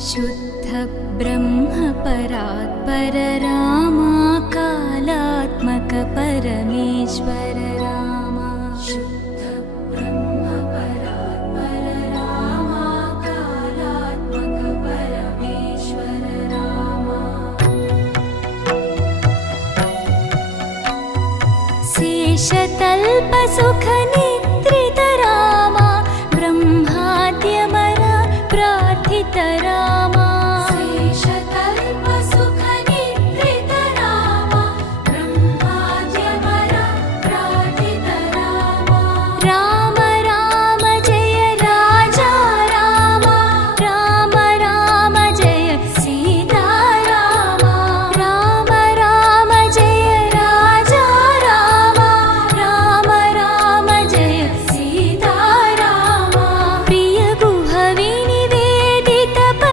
शुद्ध ब्रह्म परात्पर रामा कालात्मक परमेश्वर रामा शुद्ध ब्रह्म परात्पर रामा कालात्मक परमेश्वर रामा शेषतल्प सुख निद्रित रामा ब्रह्माद्यमर प्रार्थित रामा